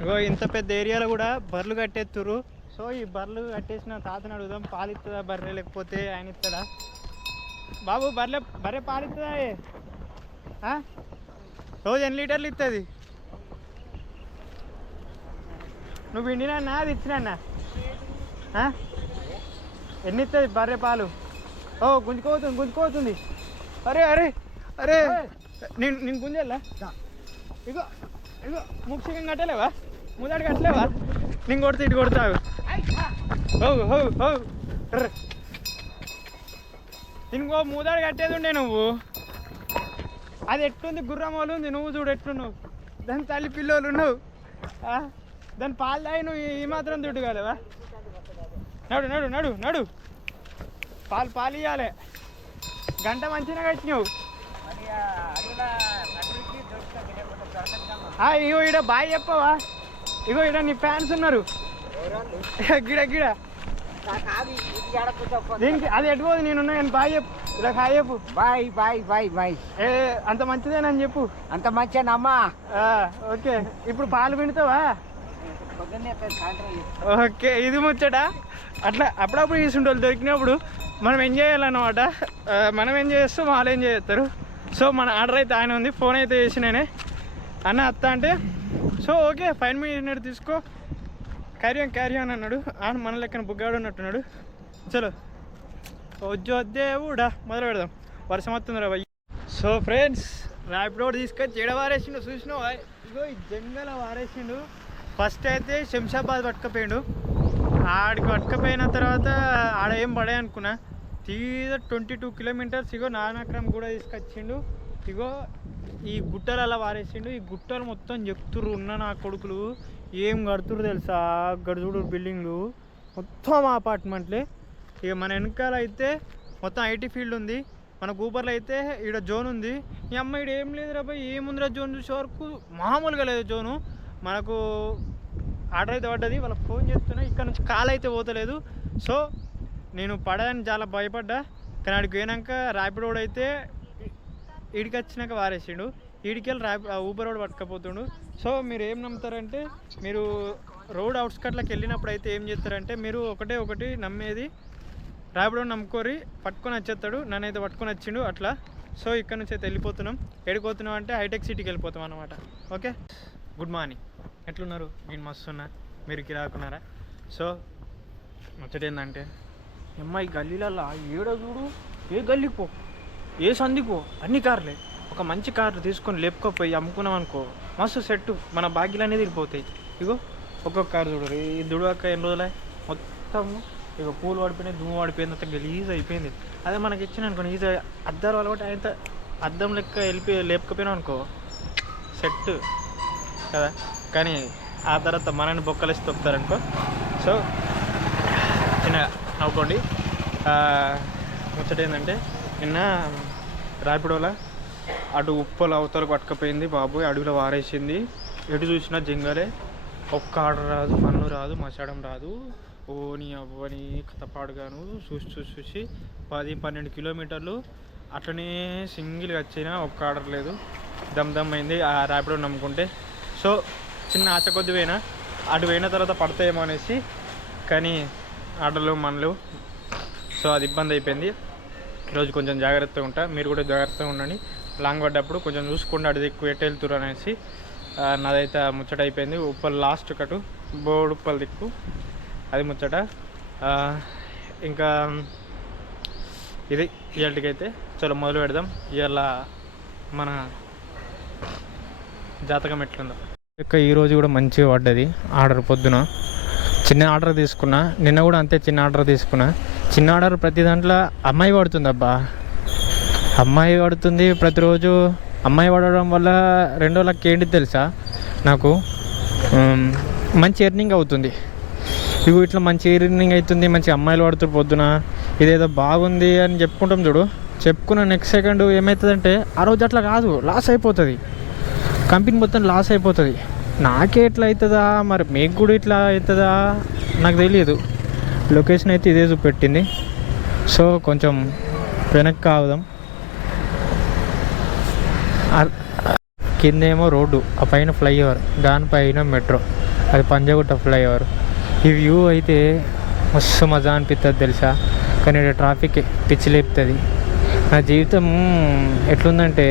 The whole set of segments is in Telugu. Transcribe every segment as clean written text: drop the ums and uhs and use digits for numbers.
ఇగో ఇంత పెద్ద ఏరియాలో కూడా బర్రెలు కట్టేస్తుర్రు. సో ఈ బర్రెలు కట్టేసిన తాతని అడుగుదాం, పాలు ఇస్తుందా బర్రె, లేకపోతే ఆయన ఇస్తాడా. బాబు బర్రె పాలు ఇస్తుందా? రోజు ఎన్ని లీటర్లు ఇస్తుంది? నువ్వు పిండినా అది ఇచ్చినా? ఎన్ని ఇస్తుంది బర్రె పాలు? ఓ గుంజుకోతుంది. అరే అరే అరే నేను గుంజల్లా? ఇగో ఇగో ముఖ్యంగా కట్టలేవా? ముదాడు కట్టలేవా? నేను కొడితే ఇటు కొడతావు. ఇంకో మూదాడు కట్టేది ఉండే నువ్వు. అది ఎట్లుంది, గుర్రం వాళ్ళు ఉంది. నువ్వు చూడు ఎట్లున్నావు. దాని తల్లి పిల్లలు ఉన్నావు. దాని పాలు తాగి నువ్వు ఈ మాత్రం దుడ్డు కాలేవా? నడు నడు నడు నడు పాలు ఇవ్వాలి. గంట మంచిగా కట్టినావు. ఇగో ఈడ బాయ్ చెప్పవా? ఇగో ఈడ నీ ఫ్యాన్స్ ఉన్నారు. గిడ దీనికి అది ఎటుపోదు. నేనున్నా కానీ బాయ్ చెప్పు. ఇలా హాయ్ చెప్పు. Bye bye bye bye. అంత మంచిదేనని చెప్పు. అంత మంచిదేనమ్మా. ఓకే, ఇప్పుడు పాలు పిండుతావా? ఓకే, ఇది ముచ్చట. అట్లా అప్పుడప్పుడు తీసుంటే దొరికినప్పుడు మనం ఎంజాయ్ చేయాలన్నమాట. మనం ఎంజాయ్ చేస్తాం, వాళ్ళు ఎంజాయ్ చేస్తారు. సో మన ఆర్డర్ అయితే ఆయన ఉంది. ఫోన్ అయితే చేసి నేనే అన్న అత్త అంటే, సో ఓకే 5 minutes తీసుకో, క్యారీ ఆన్ అన్నాడు. ఆయన మన లెక్కన బుగ్గాడు ఉన్నట్టున్నాడు. చలో వద్దు దేవుడా మొదలు పెడదాం. వర్షం వస్తుంది రా భయ్. సో ఫ్రెండ్స్, ర్యాపిడో తీసుకొచ్చి ఎడ వారేసిండు చూసినావా? ఇగో ఈ జంగల వారేసిండు. ఫస్ట్ అయితే శంషాబాద్ పట్టుకపోయిండు. ఆడికి పట్టుకపోయిన తర్వాత ఆడ ఏం పడే అనుకున్నా. తీదా 22 kilometers ఇగో నానాక్రమ్ కూడా తీసుకొచ్చిండు. ఇగో ఈ గుట్టలు అలా వారేసిండు. ఈ గుట్టలు మొత్తం చెప్తుర్రు ఉన్న నా కొడుకులు ఏం కడుతురు తెలుసా? గడుచుడు బిల్డింగ్లు మొత్తం అపార్ట్మెంట్లే. ఇక మన వెనకాల అయితే మొత్తం ఐటీ ఫీల్డ్ ఉంది. మన ఊబర్లో అయితే ఈడ జోన్ ఉంది. ఈ అమ్మ ఈడ ఏం లేదు రాబాయ్, ఏముందిరా జోన్ చూసే వరకు మామూలుగా లేదు జోను. మనకు ఆర్డర్ అయితే పడ్డది. వాళ్ళకి ఫోన్ చేస్తున్నా, ఇక్కడ నుంచి కాల్ అయితే పోతలేదు. సో నేను పడదని చాలా భయపడ్డా. కానీ ఆడికి పోయినాక ర్యాపిడ్ రోడ్ అయితే ఈడికి వచ్చినాక వారేసిండు. ఈడికెళ్ళి ఊబర్ రోడ్ పట్టుకపోతుండు. సో మీరు ఏం నమ్ముతారంటే, మీరు రోడ్ అవుట్స్కట్లోకి వెళ్ళినప్పుడు అయితే ఏం చేస్తారంటే, మీరు ఒకటి నమ్మేది ర్యాపిడ్ రోడ్ నమ్ముకోరి పట్టుకొని వచ్చేస్తాడు. నన్ను అయితే పట్టుకొని వచ్చిండు అట్లా. సో ఇక్కడ నుంచి అయితే వెళ్ళిపోతున్నాం. ఎడిపోతున్నాం అంటే హైటెక్ సిటీకి వెళ్ళిపోతాం అన్నమాట. Okay, good morning. ఎట్లున్నారు? నేను మస్తున్నా, మీరు కిరాకున్నారా? సో ముచ్చటేందంటే, అమ్మాయి గల్లీలల్లా ఏడో చూడు, ఏ గల్లీకి ఏ సందికో అన్ని కార్లే. ఒక మంచి కార్లు తీసుకొని లేపుకోపోయి అమ్ముకున్నాం అనుకో, మస్తు సెట్. మన భాగ్యాలు అనేది వెళ్ళిపోతాయి. ఇగో ఒక్కొక్క కారు చూడరు. ఈ దుడక ఎన్ని రోజులే మొత్తం ఇక పూలు పడిపోయినాయి, దుమ్ము పడిపోయింది, అంత గలీజ్ అయిపోయింది. అదే మనకి ఇచ్చిన అనుకోండి, ఈజీ అద్దాలు అలవాటు ఆయన అద్దం లెక్క లేపుకపోయినాం అనుకో, సెట్ కదా. కానీ ఆ తర్వాత మనని బొక్కలేసి తొక్కుతారనుకో. సో చిన్న నవ్వుకోండి. ముచ్చట ఏంటంటే, నిన్న ర్యాపిడోలా అటు ఉప్పలు అవతలకు పట్టుకపోయింది బాబు. అడవిలో వారేసింది. ఎటు చూసినా జంగలే. ఒక్క ఆర్డర్ రాదు, మన్ను రాదు, మసడం రాదు. ఓని అవ్వని కథపాడుగాను చూసి 10-12 kilometers అట్లనే సింగిల్గా వచ్చినా ఒక్క ఆర్డర్ లేదు. దమ్ అయింది ఆ ర్యాపిడో నమ్ముకుంటే. సో చిన్న ఆశ కొద్ది పోయినా, అటు పోయిన తర్వాత పడతాయేమో అనేసి. కానీ ఆర్డర్లు మనలు. సో అది ఇబ్బంది అయిపోయింది. ఈరోజు కొంచెం జాగ్రత్తగా ఉంటా, మీరు కూడా జాగ్రత్తగా ఉండండి. లాంగ్ పడ్డప్పుడు కొంచెం చూసుకోండి, అటు దిక్కు ఎటు వెళ్తురు అనేసి. నాదైతే ముచ్చట అయిపోయింది. ఉప్పల్ లాస్ట్ కటు బోడుప్పల్ దిక్కు, అది ముచ్చట. ఇంకా ఇది ఇవాళకైతే చలో మొదలు పెడదాం. ఇవాళ మన జాతకం ఎట్లుందో. ఇక ఈరోజు కూడా మంచిగా పడ్డది ఆర్డర్. పొద్దున చిన్న ఆర్డర్ తీసుకున్నా, నిన్న కూడా అంతే చిన్న ఆర్డర్ తీసుకున్నా. చిన్న ఆర్డర్ ప్రతి దాంట్లో అమ్మాయి పడుతుంది అబ్బా, అమ్మాయి పడుతుంది ప్రతిరోజు. అమ్మాయి పడడం వల్ల రెండో లక్ ఏంటి తెలుసా? నాకు మంచి ఎర్నింగ్ అవుతుంది. ఇవి ఇట్లా మంచి ఎర్నింగ్ అవుతుంది, మంచి అమ్మాయిలు పడుతుంది పొద్దున. ఇదేదో బాగుంది అని చెప్పుకుంటాం చూడు, చెప్పుకున్న నెక్స్ట్ సెకండ్ ఏమవుతుందంటే ఆ రోజు అట్లా కాదు, లాస్ అయిపోతుంది. కంపెనీ మొత్తం లాస్ అయిపోతుంది. నాకే ఇట్లా అవుతుందా, మరి మీకు కూడా ఇట్లా అవుతుందా నాకు తెలియదు. లొకేషన్ అయితే ఇదే చూపెట్టింది. సో కొంచెం వెనక్కి ఆగుదాం. కిందేమో రోడ్డు, ఆ పైన ఫ్లైఓవర్, దానిపైన మెట్రో. అది పంజగుట్ట ఫ్లైఓవర్. ఈ వ్యూ అయితే మస్తు మజా అనిపిస్తుంది తెలుసా, కానీ ఇక్కడ ట్రాఫిక్ పిచ్చి లేపుతుంది. నా జీవితం ఎట్లుందంటే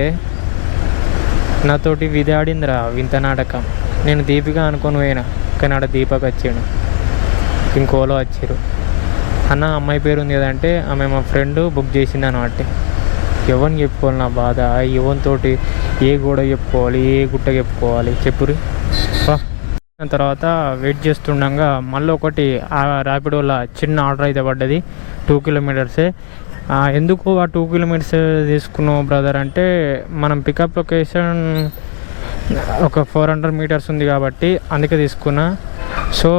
నాతోటి విధి ఆడిందిరా వింత నాటకం. నేను దీపిక అనుకొని పోయినా, కానీ ఆడ దీపక్ వచ్చాడు, ఇంకోలో వచ్చారు. అన్న అమ్మాయి పేరు ఉంది కదంటే ఆమె మా ఫ్రెండ్ బుక్ చేసింది అనమాట. ఎవరిని చెప్పుకోవాలి నా బాధ, ఎవరితోటి ఏ గోడ చెప్పుకోవాలి, ఏ గుట్ట చెప్పుకోవాలి చెప్పురి. దాని తర్వాత వెయిట్ చేస్తుండగా మళ్ళీ ఒకటి ఆ ర్యాపిడోలో చిన్న ఆర్డర్ అయితే పడ్డది, 2 కిలోమీటర్సే. ఎందుకు ఆ 2 కిలోమీటర్స్ తీసుకున్నావు బ్రదర్ అంటే, మనం పికప్ లొకేషన్ ఒక 400 మీటర్స్ ఉంది కాబట్టి అందుకే తీసుకున్నా. సో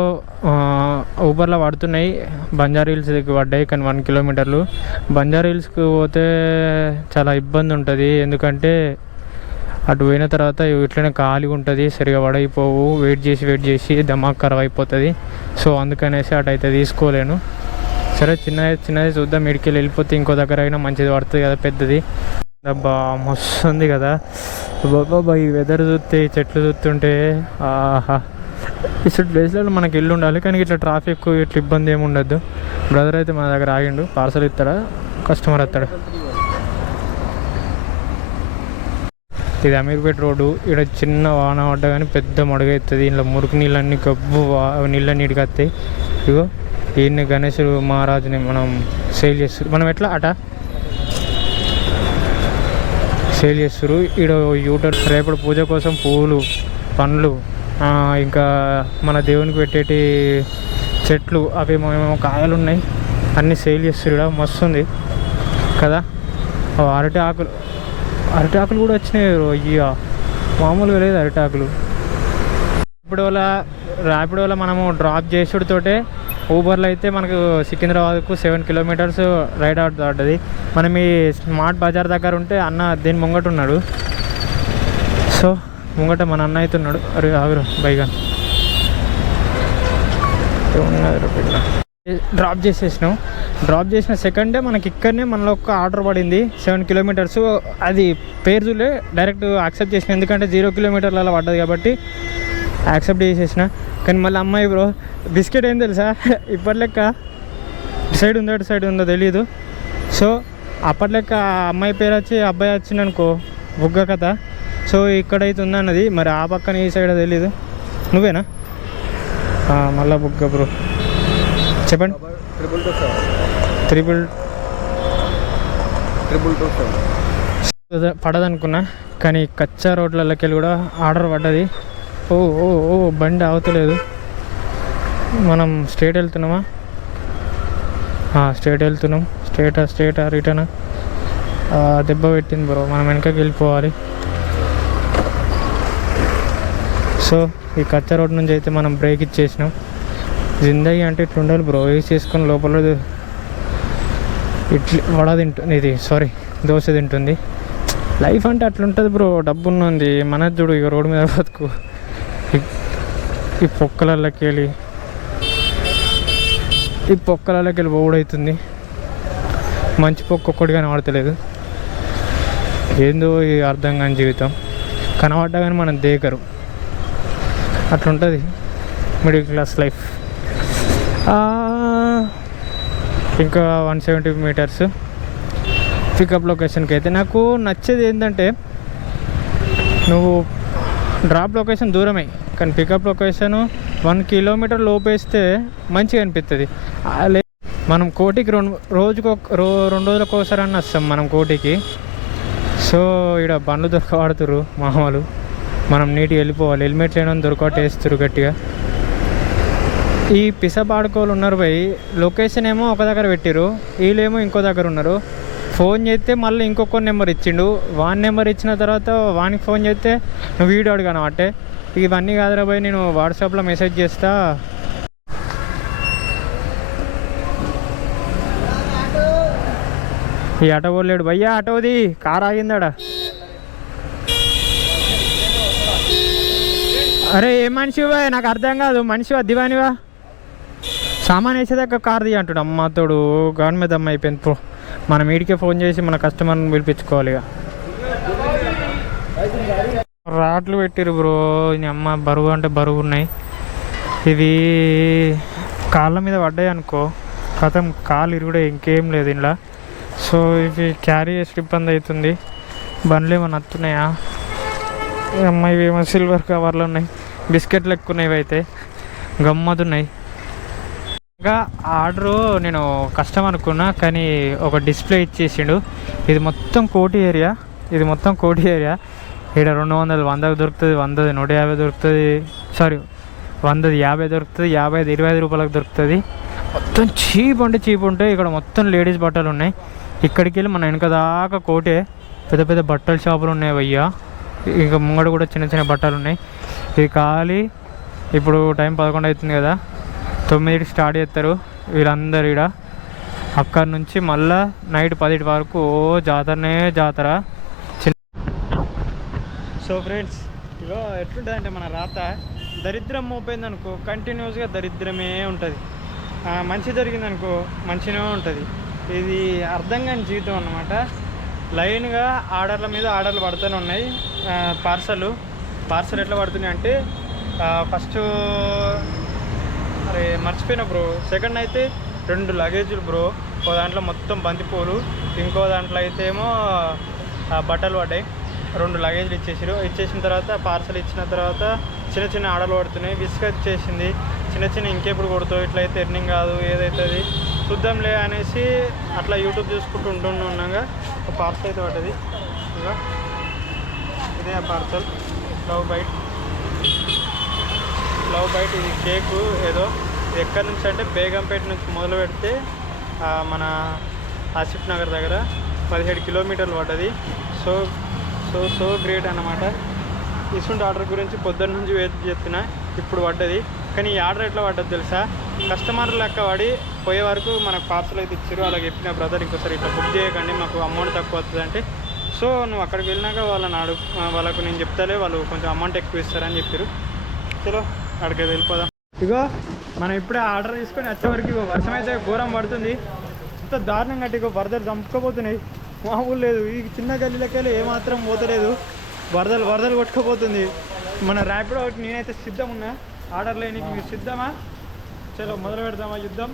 ఊబర్లో పడుతున్నాయి, బంజారా హిల్స్కి పడ్డాయి కానీ 1 కిలోమీటర్లు. బంజారా హిల్స్కి పోతే చాలా ఇబ్బంది ఉంటుంది, ఎందుకంటే అటు పోయిన తర్వాత ఇట్లనే ఖాళీగా ఉంటుంది, సరిగా పడైపోవు, వెయిట్ చేసి దమాక్ ఖరాబ్ అయిపోతుంది. సో అందుకనేసి అటు అయితే తీసుకోలేను. సరే చిన్నది చూద్దాం, ఇడికెళ్ళి వెళ్ళిపోతే ఇంకో దగ్గర అయినా మంచిది పడుతుంది కదా పెద్దది. అబ్బా మస్తు ఉంది కదా బాబా, ఈ వెదర్ చూస్తే ఈ చెట్లు చూస్తుంటే ఆహా. ఇటు ప్లేస్లలో మనకి ఇల్లు ఉండాలి, కానీ ఇట్లా ట్రాఫిక్ ఇట్లా ఇబ్బంది ఏమి ఉండద్దు. బ్రదర్ అయితే మన దగ్గర ఆగిండు, పార్సల్ ఇస్తాడా కస్టమర్ వస్తాడా. ఇది అమీర్పేట రోడ్డు. ఇక్కడ చిన్న వాన పడ్డా కానీ పెద్ద మడుగవుతుంది, ఇంట్లో మురికి నీళ్ళన్నీ గబ్బు నీళ్ళని నీటికి వస్తాయి. ఇగో ఈయన్ని గణేశుడు మహారాజుని మనం సేల్ చేస్తారు. మనం ఎట్లా అట సేల్ చేస్తారు. ఈడ యూటర్ రేపటి పూజ కోసం పువ్వులు, పండ్లు, ఇంకా మన దేవునికి పెట్టేటి చెట్లు, అవి ఏమేమో కాయలు ఉన్నాయి, అన్నీ సేల్ చేస్తారు. ఇక్కడ మస్తు ఉంది కదా. అరటి ఆకులు కూడా వచ్చినాయి. అయ్యా మామూలుగా లేదు అరటి ఆకులు. ర్యాపిడోలో మనము డ్రాప్ చేసుడితోటే ఊబర్లో అయితే మనకు సికింద్రాబాద్కు 7 కిలోమీటర్స్ రైడ్ అవుట్ పడ్డది. మనం ఈ స్మార్ట్ బజార్ దగ్గర ఉంటే అన్న దీని ముంగట ఉన్నాడు. సో ముంగట మన అన్న అయితే ఉన్నాడు. అరే ఆగురు బైగా డ్రాప్ చేసిన సెకండే మనకి ఇక్కడనే మనలో ఒక ఆర్డర్ పడింది 7 కిలోమీటర్స్. అది పేరు చూలే, డైరెక్ట్ యాక్సెప్ట్ చేసిన, ఎందుకంటే 0 కిలోమీటర్లలో పడ్డది కాబట్టి యాక్సెప్ట్ చేసేసిన. కానీ మళ్ళీ అమ్మాయి బ్రో బిస్కెట్ ఏం తెలుసా, ఇప్పటి లెక్క ఇటు సైడ్ ఉందో తెలియదు. సో అప్పటి లెక్క అమ్మాయి పేరు వచ్చి అబ్బాయి వచ్చింది అనుకో బుగ్గ కథ. సో ఇక్కడైతే ఉందన్నది, మరి ఆ పక్కన ఈ సైడ్ తెలీదు. నువ్వేనా మళ్ళా బుగ్గ బ్రో చెప్పండి. 322 పడదనుకున్నా, కానీ కచ్చా రోడ్లకి వెళ్ళి కూడా ఆర్డర్ పడ్డది. ఓ ఓ ఓ బండి అవతలేదు. మనం స్ట్రేట్ వెళ్తున్నామా? స్ట్రేట్ వెళ్తున్నాం. స్ట్రేటా రిటర్న్ దెబ్బ పెట్టింది బ్రో, మనం వెనకకి వెళ్ళిపోవాలి. సో ఈ కచ్చా రోడ్ నుంచి అయితే మనం బ్రేక్ ఇచ్చేసినాం. జిందగీ అంటే ఇట్లా ఉండాలి బ్రో, వేసి చేసుకొని లోపల ఇడ్లీ వడ తింటుంది, దోశ తింటుంది. లైఫ్ అంటే అట్లుంటుంది బ్రో, డబ్బు ఉన్నది మనది చూడు. ఇక రోడ్డు మీద బతుకు, ఈ పొక్కలకి వెళ్ళి పోవుడవుతుంది. మంచి పొక్క ఒక్కటి కనబడతలేదు, ఏందో ఈ అర్థం కాని జీవితం. కనబడ్డా కానీ మనం దేకరు, అట్లుంటుంది మిడిల్ క్లాస్ లైఫ్. ఇంకా 170 మీటర్స్ పికప్ లొకేషన్కి అయితే. నాకు నచ్చేది ఏంటంటే, నువ్వు డ్రాప్ లొకేషన్ దూరమే, కానీ పికప్ లొకేషన్ 1 కిలోమీటర్ లోపేస్తే మంచిగా అనిపిస్తుంది. మనం కోటికి రోజుకు 2 రోజులకు ఒకసారి అన్న వస్తాం మనం కోటికి. సో ఇక్కడ బండ్లు దొరకబడుతురు మామూలు, మనం నీట్గా వెళ్ళిపోవాలి. హెల్మెట్ లేని దొరకటి వేస్తురు గట్టిగా. ఈ పిసపాడుకోలు ఉన్నారు పోయి, లొకేషన్ ఏమో ఒక దగ్గర పెట్టిరు, వీళ్ళేమో ఇంకో దగ్గర ఉన్నారు. ఫోన్ చేస్తే మళ్ళీ ఇంకొక నెంబర్ ఇచ్చిండు, వాన్ నెంబర్ ఇచ్చిన తర్వాత వానికి ఫోన్ చేస్తే నువ్వు వీడియో అడిగాను అంటే, ఇవన్నీ కాదురా పోయి నేను వాట్సాప్లో మెసేజ్ చేస్తా. ఈ ఆటో పోలేడు భయ్యా, ఆటోది కార్ ఆగిందాడా. అరే ఏ మనిషివా, నాకు అర్థం కాదు. మనిషివా దివానివా, సామాన్ వేసేదాకా కార్ దిగి అంటాడు. అమ్మతోడు గాని మీద అమ్మ అయిపోయింది. పో మనం వీడికే ఫోన్ చేసి మన కస్టమర్ని పిలిపించుకోవాలి. ఇక రాట్లు పెట్టిరు బ్రో, అమ్మ బరువు అంటే బరువు ఉన్నాయి. ఇవి కాళ్ళ మీద పడ్డాయి అనుకో కథం, కాలు ఇరుగుడే, ఇంకేం లేదు ఇలా. సో ఇవి క్యారీ చేసి ఇబ్బంది అవుతుంది. బండ్లు ఏమో నత్తున్నాయా? అమ్మాయి ఏమో సిల్వర్ కవర్లు ఉన్నాయి, బిస్కెట్లు ఎక్కువ ఉన్నాయి, అయితే గమ్మతున్నాయి. ఇంకా ఆర్డరు నేను కష్టం అనుకున్నా, కానీ ఒక డిస్ప్లే ఇచ్చేసిండు. ఇది మొత్తం కోటి ఏరియా, ఇది మొత్తం కోటి ఏరియా. ఇక్కడ 200 100కు దొరుకుతుంది, 100 150 దొరుకుతుంది, సారీ 100 50 దొరుకుతుంది, 50 25 రూపాయలకు దొరుకుతుంది. మొత్తం చీప్ అంటే చీప్ ఉంటాయి. ఇక్కడ మొత్తం లేడీస్ బట్టలు ఉన్నాయి. ఇక్కడికి వెళ్ళి మన వెనక దాకా కోటే పెద్ద పెద్ద బట్టల షాపులు ఉన్నాయి భయ్యా. ఇంకా ముంగడ కూడా చిన్న చిన్న బట్టలు ఉన్నాయి. ఇది ఖాళీ. ఇప్పుడు టైం 11 అవుతుంది కదా, 9కి స్టార్ట్ చేస్తారు వీళ్ళందరూ. ఇక్కడ అక్కడి నుంచి మళ్ళా నైట్ 10 వరకు జాతరనే జాతర. సో ఫ్రెండ్స్, ఇగో ఎట్లుంటుంది అంటే మన రాత దరిద్రం మోపోయింది అనుకో కంటిన్యూస్గా దరిద్రమే ఉంటుంది, మంచి జరిగింది అనుకో మంచిగా ఉంటుంది. ఇది అర్థం కాని జీవితం అన్నమాట. లైన్గా ఆర్డర్ల మీద ఆర్డర్లు పడుతూనే ఉన్నాయి. పార్సల్ ఎట్లా పడుతున్నాయి అంటే ఫస్ట్ అరే మర్చిపోయిన బ్రో, సెకండ్ అయితే 2 లగేజీలు బ్రో. ఓ దాంట్లో మొత్తం బంతిపూలు, ఇంకో దాంట్లో అయితే ఏమో బట్టలు పడ్డాయి. 2 లగేజ్లు ఇచ్చేసిన తర్వాత పార్సల్ ఇచ్చిన తర్వాత చిన్న చిన్న ఆర్డర్లు పడుతున్నాయి. విసుకొచ్చేసింది. చిన్న చిన్న ఇంకెప్పుడు కొడుతావు, ఇట్లయితే ఎర్నింగ్ కాదు, ఏదైతుంది చూద్దాంలే అనేసి అట్లా యూట్యూబ్ చూసుకుంటూ ఉంటున్నాగా ఒక పార్సల్ అయితే పడ్డది. ఇక ఇదే ఆ పార్సల్, లవ్ బైట్. ఇది కేకు ఏదో ఎక్కడి నుంచి అంటే బేగంపేట నుంచి మొదలు పెడితే మన ఆసిఫ్ నగర్ దగ్గర 17 కిలోమీటర్లు పడ్డది. సో గ్రేట్ అన్నమాట. ఇటువంటి ఆర్డర్ గురించి పొద్దున్న నుంచి వెయిట్ చేస్తున్నా, ఇప్పుడు పడ్డది. కానీ ఈ ఆర్డర్ ఎట్లా పడ్డది తెలుసా? కస్టమర్ లెక్క పడి పోయే వరకు మనకు పార్సల్ అయితే ఇచ్చారు. అలాగే చెప్పిన బ్రదర్ ఇంకోసారి ఇట్లా బుక్ చేయకండి, మాకు అమౌంట్ తక్కువ వస్తుంది అంటే. సో నువ్వు అక్కడికి వెళ్ళినాక వాళ్ళకు నేను చెప్తాలే, వాళ్ళు కొంచెం అమౌంట్ ఎక్కువ ఇస్తారని చెప్పారు. చలో అక్కడికి వెళ్ళిపోదాం. ఇగో మనం ఇప్పుడే ఆర్డర్ తీసుకొని వచ్చేవరకు ఇగో వర్షం అయితే ఘోరం పడుతుంది. ఇంత దారుణం కట్టి ఇగో వరదలు చంపుకోపోతున్నాయి, మామూలు లేదు. ఈ చిన్న గల్లీలకెళ్ళి ఏమాత్రం పోతలేదు, వరదలు కొట్టుకుపోతుంది. మన ర్యాపిడో ఒకటి నేనైతే సిద్ధం ఉన్నా, ఆర్డర్ లేనికి మీరు సిద్ధమా? చలో మొదలు పెడదామా యుద్ధం.